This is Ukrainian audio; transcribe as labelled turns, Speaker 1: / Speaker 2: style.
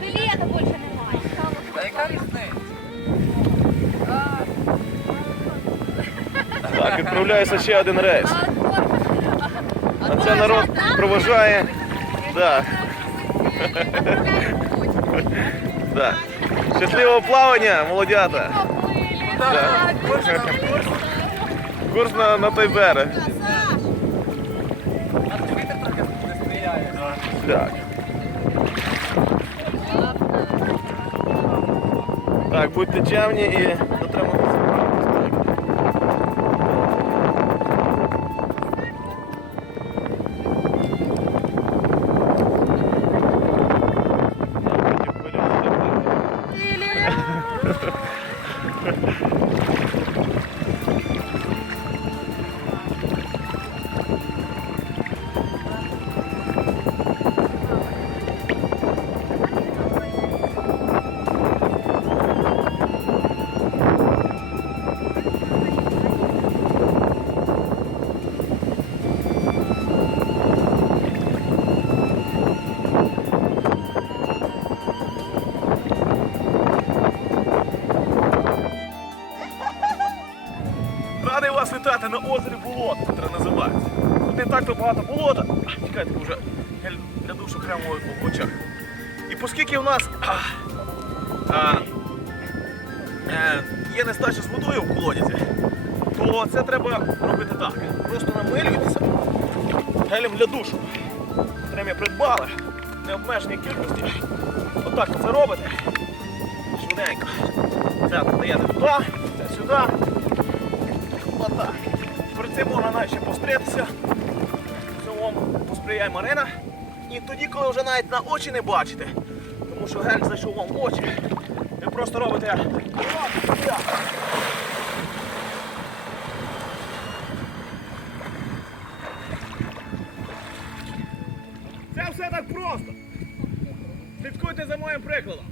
Speaker 1: Білета більше немає.
Speaker 2: Та яка різниця?
Speaker 3: Так, відправляється ще один рейс. А це народ проважає. Да. Да. Щасливого плавання, молодята. Да. Курс на, на той берег. Так. Так, будьте чемні і дотримуйтесь. Thank you. Радий вас вітати на озері Болото, котре називається. Тут не так то багато болота. Чекайте, вже для душу прямо в- очах. І оскільки у нас а, а, е, є нестача з водою в колодязі, то це треба робити так. Просто намилюєтеся гелем для душу. Я придбали необмеженій кількості. Отак це робите. Швиденько. Це даєте туди, це сюди. Отак. Перед цим можна навіть ще постритися. Цьому посприяє Марина. І тоді, коли вже навіть на очі не бачите, тому що гель зайшов вам в очі, ви просто робите. Це все так просто. Слідкуйте за моїм прикладом.